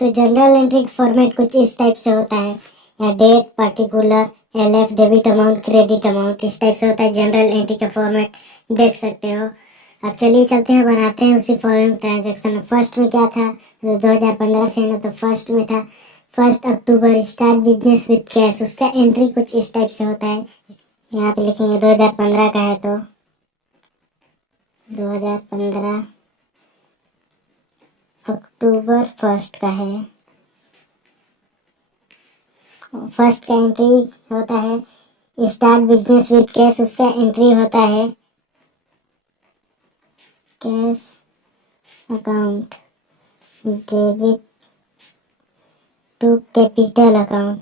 तो general entry format कुछ इस टाइप से होता है, या date, particular, LF, debit amount, credit amount, इस टाइप से होता है जनरल एंट्री का फॉर्मेट, देख सकते हो। अब चलिए चलते हैं, बनाते हैं उसी फॉलोइंग ट्रांजेक्शन। फर्स्ट में क्या था, 2015 से है ना, तो फर्स्ट में था 1 अक्टूबर स्टार्ट बिजनेस विद कैश, उसका एंट्री कुछ इस टाइप से होता है। यहाँ पे लिखेंगे 2015 का है तो 2015 अक्टूबर 1 का है। फर्स्ट का एंट्री होता है स्टार्ट बिजनेस विद कैश, उसका एंट्री होता है cash account debit to capital account.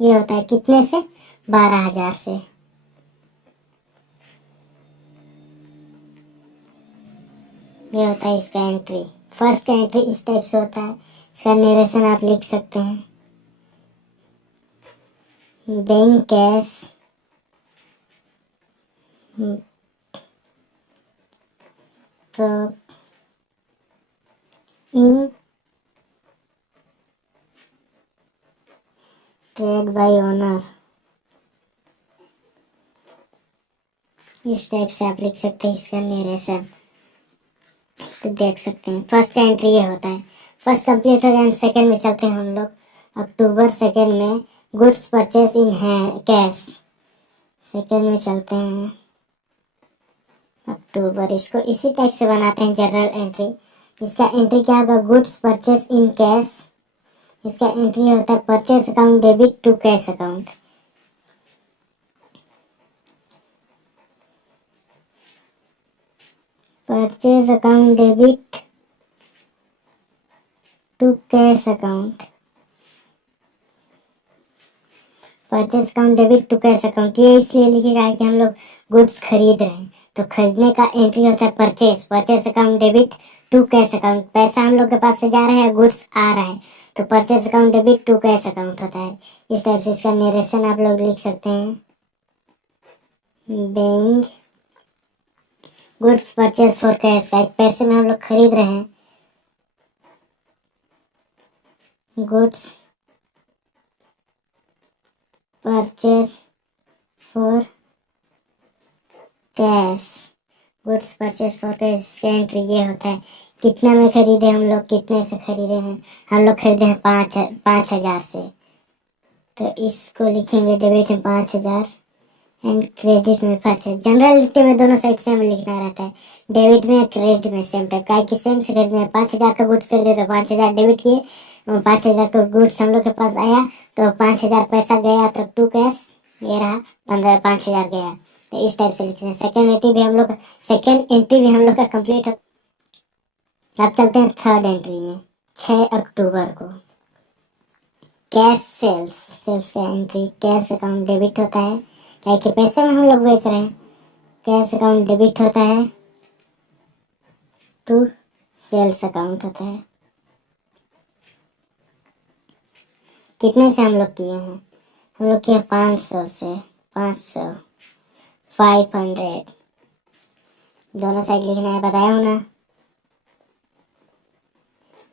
ये होता है कितने से, 12,000 से। ये होता है इसका एंट्री। फर्स्ट का एंट्री इस टाइप से होता है, इसका नरेशन आप लिख सकते हैं। Bank cash in trade by owner, इस टाइप से आप लिख सकते हैं इसका नरेशन। तो देख सकते हैं फर्स्ट का एंट्री ये होता है। फर्स्ट कंप्लीट हो गया। सेकंड में चलते हैं हम लोग। अक्टूबर सेकंड में गुड्स परचेस इन है कैश, सेकंड में चलते हैं अक्टूबर। इसको इसी टाइप से बनाते हैं जनरल एंट्री। इसका एंट्री क्या होगा, गुड्स परचेस इन कैश, इसका एंट्री होता है purchase account debit to cash account. Purchase account debit to cash account, purchase account debit to cash account. ये इसलिए लिखेगा है कि हम लोग गुड्स खरीद रहे हैं, तो खरीदने का एंट्री होता है purchase, purchase account debit to cash account. पैसा हम लोग के पास से जा रहा है, गुड्स आ रहा है, तो purchase account debit to cash account होता है। इस टाइप से इसका नरेशन आप लोग लिख सकते हैं। Bank goods purchase for cash, पैसे में हम लोग खरीद रहे हैं, goods purchase for cash, goods purchase for cash का एंट्री ये होता है कितना में खरीदे हम लोग, कितने से खरीदे हैं। हम लोग खरीदे हैं 5,000 से, तो इसको लिखेंगे डेबिट में 5,000 एंड क्रेडिट में 5,000। जनरल एंट्री में दोनों साइड सेम लिखना रहता है, डेबिट में क्रेडिट में सेम टाइप का, कि सेम से खरीदना है। 5,000 का गुड्स खरीदे तो 5,000 डेबिट किए, 5,000 का गुड्स हम लोग के पास आया तो 5,000 पैसा गया, तो टू कैश ये रहा 5,000 गया। तो इस टाइप से लिखते हैं। सेकेंड एंट्री भी हम लोग का कंप्लीट हो। अब चलते हैं थर्ड एंट्री में। 6 अक्टूबर को कैश सेल्स का एंट्री, कैश अकाउंट डेबिट होता है, क्या कि पैसे में हम लोग बेच रहे हैं, कैश अकाउंट डेबिट होता है टू सेल्स अकाउंट होता है। कितने से हम लोग किए हैं, हम लोग किए 500 से, 500 500 दोनों साइड लिखना है, बताया हूँ ना।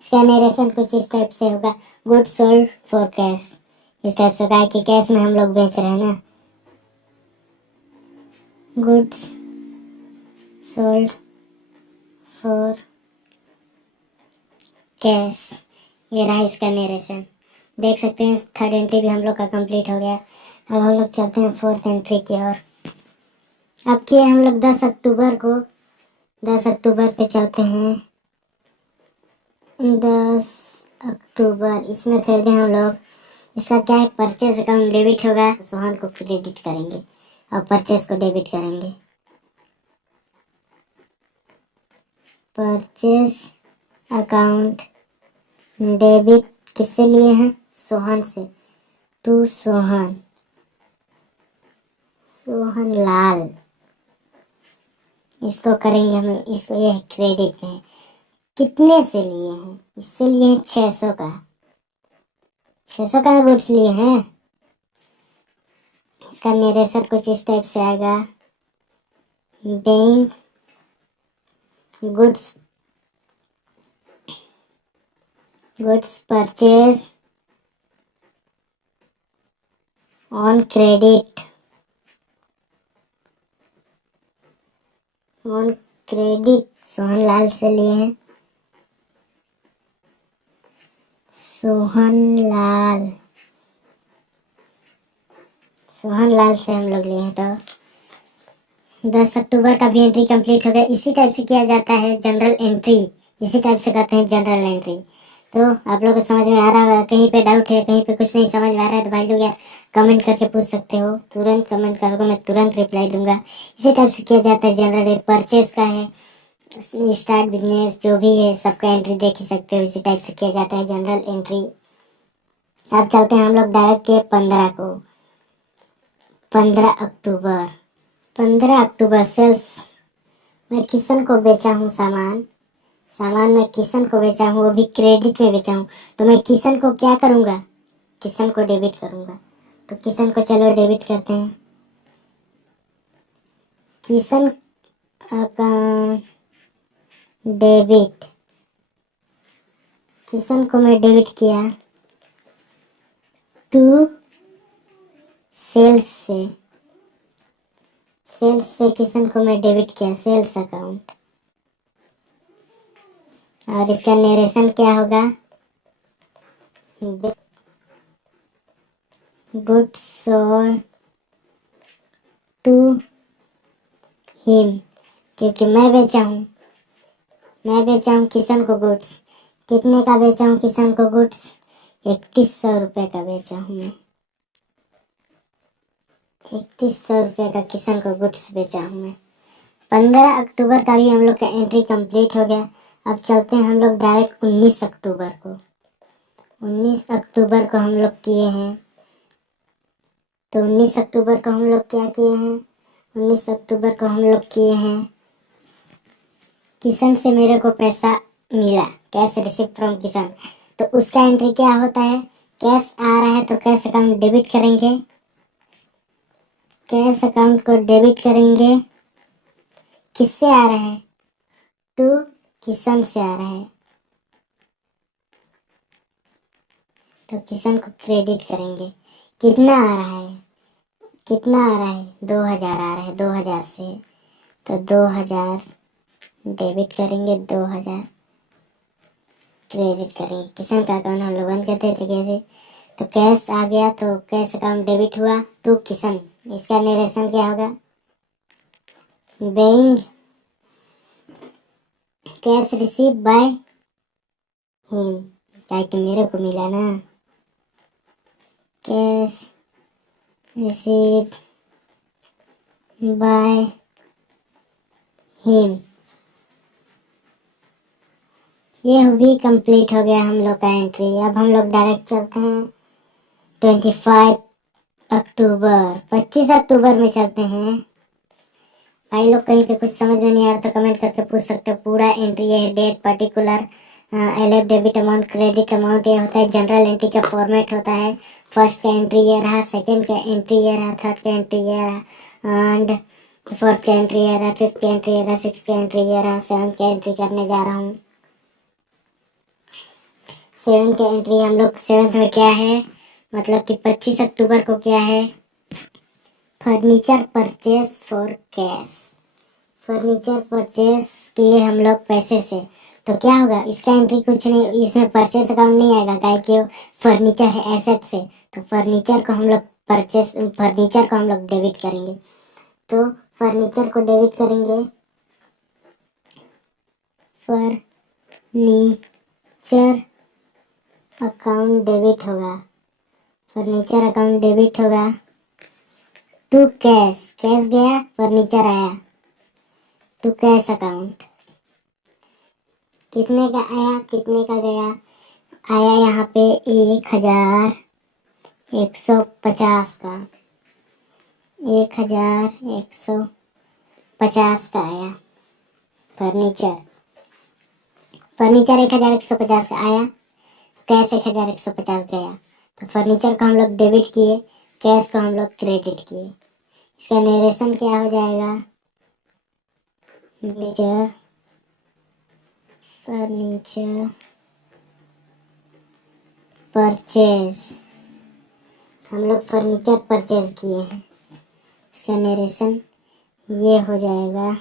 इसका नरेशन कुछ इस टाइप से होगा, गुड्स सोल्ड फॉर कैश, इस टाइप से होगा कि कैश में हम लोग बेच रहे हैं ना, गुड्स सोल्ड फॉर कैश। ये रहा इसका नरेशन, देख सकते हैं। थर्ड एंट्री भी हम लोग का कंप्लीट हो गया। अब हम लोग चलते हैं फोर्थ एंट्री की ओर। अब किए हम लोग 10 अक्टूबर को, 10 अक्टूबर पे चलते हैं। 10 अक्टूबर इसमें खरीदे हम लोग, इसका क्या है, परचेस अकाउंट डेबिट होगा, सोहन को क्रेडिट करेंगे और परचेस को डेबिट करेंगे। परचेस अकाउंट डेबिट किससे लिए हैं, सोहन से, टू सोहन लाल, इसको करेंगे हम, इसको ये क्रेडिट में। कितने से लिए हैं, इससे लिए हैं 600 का, 600 का गुड्स लिए हैं। इसका नरेशन कुछ इस टाइप से आएगा, bank goods purchase on credit Sohanlal से लिए हैं। सोहनलाल से हम लोग लिए हैं। तो 10 अक्टूबर का भी एंट्री कंप्लीट हो गया। इसी टाइप से किया जाता है जनरल एंट्री, इसी टाइप से करते हैं जनरल एंट्री। तो आप लोगों को समझ में आ रहा होगा। कहीं पे डाउट है, कहीं पे कुछ नहीं समझ में आ रहा है तो भाई लोग यार कमेंट करके पूछ सकते हो। तुरंत कमेंट करोगे, मैं तुरंत रिप्लाई दूंगा। इसी टाइप से किया जाता है जनरल। परचेज का है, स्टार्ट बिजनेस, जो भी है सबका एंट्री देख ही सकते हो। इसी टाइप से किया जाता है जनरल एंट्री। अब चलते हैं हम लोग डायरेक्ट के 15 को। 15 अक्टूबर सेल्स। मैं किशन को बेचा हूँ सामान मैं किशन को बेचा हूँ, वो भी क्रेडिट में बेचा हूँ। तो मैं किशन को क्या करूँगा, किशन को डेबिट करूँगा। तो किशन को चलो डेबिट करते हैं। किशन अकाउंट डेबिट, किशन को मैं डेबिट किया टू सेल्स से किशन को मैं डेबिट किया सेल्स अकाउंट। और इसका नरेशन क्या होगा, गुड्स सोल्ड टू हिम, क्योंकि मैं बेचा हूँ किशन को गुड्स। कितने का बेचा हूँ किशन को गुड्स, 3100 रुपये का बेचा हूँ मैं। 3100 रुपये का किशन को गुड्स बेचा हूँ मैं। 15 अक्टूबर का भी हम लोग का एंट्री कंप्लीट हो गया। अब चलते हैं हम लोग डायरेक्ट 19 अक्टूबर को। 19 अक्टूबर को हम लोग किए हैं। तो 19 अक्टूबर को हम लोग क्या किए हैं, 19 अक्टूबर को हम लोग किए हैं, किशन से मेरे को पैसा मिला, कैश रिसीव फ्रॉम किशन। तो उसका एंट्री क्या होता है, कैश आ रहा है तो कैश अकाउंट डेबिट करेंगे। कैश अकाउंट को डेबिट करेंगे, किससे आ रहा है, टू किशन से आ रहा है। तो किशन को क्रेडिट करेंगे। कितना आ रहा है, 2000 आ रहा है, 2000 से। तो 2000 डेबिट करेंगे, 2000 क्रेडिट करेंगे। किशन का अकाउंट हम लोग बंद करते थे कैसे, तो कैश आ गया तो कैश अकाउंट डेबिट हुआ टू किशन। इसका नरेशन क्या होगा, being cash receive by him, क्या कि मेरे को मिला ना, कैश रिसीव बाय हिम। ये भी कंप्लीट हो गया हम लोग का एंट्री। अब हम लोग डायरेक्ट चलते हैं 25 अक्टूबर, 25 अक्टूबर में चलते हैं। भाई लोग कहीं पे कुछ समझ में नहीं आ रहा तो कमेंट करके पूछ सकते हो। पूरा एंट्री ये है, date particular, LF debit amount credit amount, ये होता है जनरल एंट्री का फॉर्मेट होता है। फर्स्ट का एंट्री ये रहा, सेकंड का एंट्री ये रहा, थर्ड का एंट्री ये रहा, एंड फोर्थ का एंट्री ये रहा, फिफ्थ का एंट्री ये रहा, सिक्स का एंट्री ये रहा, सेवंथ का एंट्री करने जा रहा हूँ। सेवंथ का एंट्री हम लोग सेवंथ में क्या है, मतलब कि 25 अक्टूबर को क्या है, furniture purchase for cash. Furniture purchase किए हम लोग पैसे से। तो क्या होगा, इसका एंट्री कुछ नहीं, इसमें परचेज अकाउंट नहीं आएगा, क्या कि फर्नीचर है एसेट से। तो फर्नीचर को हम लोग डेबिट करेंगे। तो फर्नीचर को डेबिट करेंगे, फर्नीचर अकाउंट डेबिट होगा, फर्नीचर अकाउंट डेबिट होगा टू कैश। कैश गया, फर्नीचर आया, टू कैश अकाउंट। कितने का आया, कितने का गया, आया यहाँ पे 1150 का, 1150 का आया फर्नीचर। 1150 का आया, कैश 1150 गया। तो फर्नीचर को हम लोग डेबिट किए, कैश को हम लोग क्रेडिट किए। इसका नरेशन क्या हो जाएगा, मेजर फर्नीचर परचेज, हम लोग फर्नीचर परचेज किए हैं, इसका नरेशन ये हो जाएगा।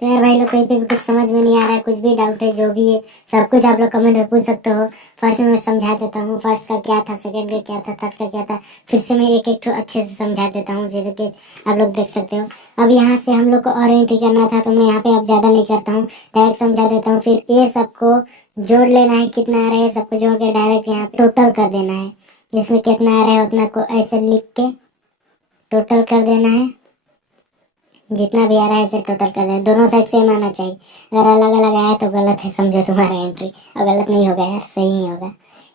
तो यार भाई लोग कहीं पे भी कुछ समझ में नहीं आ रहा है, कुछ भी डाउट है, जो भी है सब कुछ आप लोग कमेंट में पूछ सकते हो। फर्स्ट में मैं समझा देता हूँ, फर्स्ट का क्या था, सेकंड का क्या था, थर्ड का क्या था, फिर से मैं एक एक अच्छे से समझा देता हूँ, जैसे कि आप लोग देख सकते हो। अब यहाँ से हम लोग को और एंट्री करना था, तो मैं यहाँ पे अब ज़्यादा नहीं करता हूँ, डायरेक्ट समझा देता हूँ। फिर ये सबको जोड़ लेना है, कितना आ रहा है सबको जोड़ के डायरेक्ट यहाँ पे टोटल कर देना है। इसमें कितना आ रहा है उतना को ऐसे लिख के टोटल कर देना है, जितना भी आ रहा है इसे टोटल कर दें। दोनों साइड सेम आना चाहिए, अगर अलग अलग आया तो गलत है, समझो तुम्हारा एंट्री। और गलत नहीं होगा यार, सही ही होगा।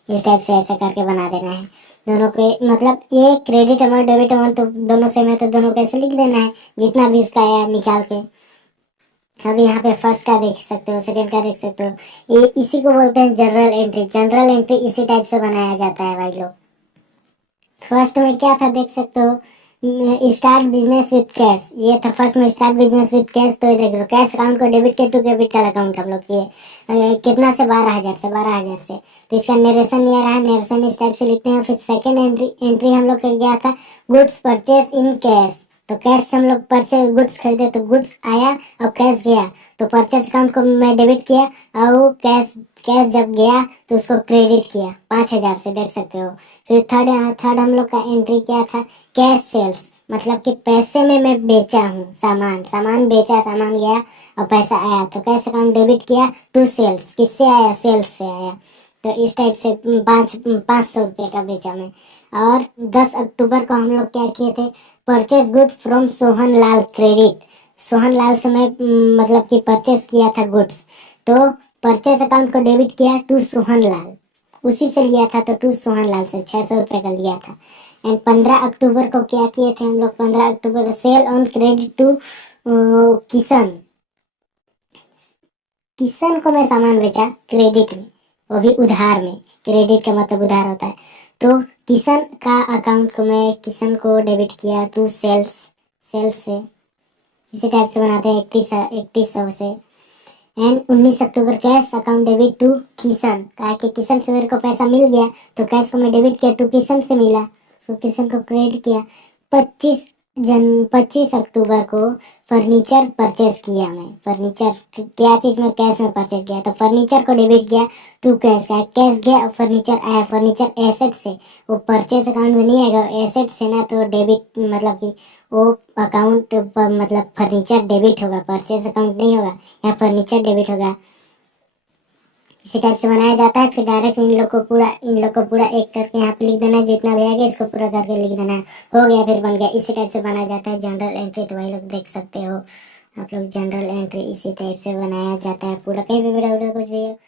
इस टाइप से ऐसा करके बना देना है दोनों के, मतलब ये क्रेडिट अमाउंट डेबिट अमाउंट तो दोनों सेम है, तो दोनों को ऐसे लिख देना है जितना भी उसका आया निकाल के। अब यहाँ पे फर्स्ट का देख सकते हो, सेकंड का देख सकते हो, ये इसी को बोलते हैं जनरल एंट्री। जनरल एंट्री इसी टाइप से बनाया जाता है भाई लोग। फर्स्ट में क्या था देख सकते हो, स्टार्ट बिजनेस विद कैश, ये था फर्स्ट में स्टार्ट बिजनेस विद कैश। तो ये देख लो, कैश अकाउंट को डेबिट के टू कैपिटल अकाउंट हम लोग किए, कितना से 12,000 से, 12,000 से। तो इसका नरेशन नहीं आ रहा है, नरेशन इस टाइप से लिखते हैं। फिर सेकंड एंट्री हम लोग का क्या था, गुड्स परचेस इन कैश। तो कैश से हम लोग परचेस गुड्स खरीदे, तो गुड्स आया और कैश गया, तो परचेस अकाउंट को मैं डेबिट किया, और कैश कैश जब गया तो उसको क्रेडिट किया 5,000 से, देख सकते हो। फिर थर्ड हम लोग का एंट्री क्या था, कैश सेल्स, मतलब कि पैसे में मैं बेचा हूँ सामान, सामान बेचा, सामान गया और पैसा आया, तो कैश अकाउंट डेबिट किया टू सेल्स, किससे आया, सेल्स से आया। तो इस टाइप से 500 रुपये का बेचा मैं। और 10 अक्टूबर को हम लोग क्या किए थे, purchase good from Sohan Lal credit. Sohan Lal से मैं मतलब कि परचेस किया था गुड्स, तो परचेस अकाउंट को डेबिट किया टू सोहन लाल, उसी से लिया था, तो टू सोहन लाल से 600 रुपये का लिया था। एंड 15 अक्टूबर को क्या किए थे हम लोग, 15 अक्टूबर को sale on credit to Kishan. Kishan को मैं सामान बेचा क्रेडिट में, वो भी उधार में, क्रेडिट का मतलब उधार होता है। तो किशन का अकाउंट को मैं, किशन को डेबिट किया टू सेल्स, सेल्स से इसी टाइप से बनाते हैं 3100 से। And 19 October cash account debit to Kishan, कहा कि किशन से मेरे को पैसा मिल गया, तो कैश को मैं डेबिट किया टू किशन से मिला, तो किशन को क्रेडिट किया। 25 अक्टूबर को फर्नीचर परचेज किया मैं, फर्नीचर क्या चीज़ में कैश में परचेज किया, तो फर्नीचर को डेबिट किया टू कैश, का कैश गया और फर्नीचर आया, फर्नीचर एसेट से, वो परचेज अकाउंट में नहीं आएगा, एसेट से ना, तो डेबिट मतलब कि वो अकाउंट मतलब फर्नीचर डेबिट होगा, परचेज अकाउंट नहीं होगा, यहाँ फर्नीचर डेबिट होगा। इसी टाइप से बनाया जाता है। फिर डायरेक्ट इन लोग को पूरा एक करके यहाँ पे लिख देना है, जितना भी आएगा इसको पूरा करके लिख देना है, हो गया, फिर बन गया। इसी टाइप से बनाया जाता है जनरल एंट्री, तो वही लोग देख सकते हो आप लोग, जनरल एंट्री इसी टाइप से बनाया जाता है पूरा। कहीं भी वीडियो कुछ भी हो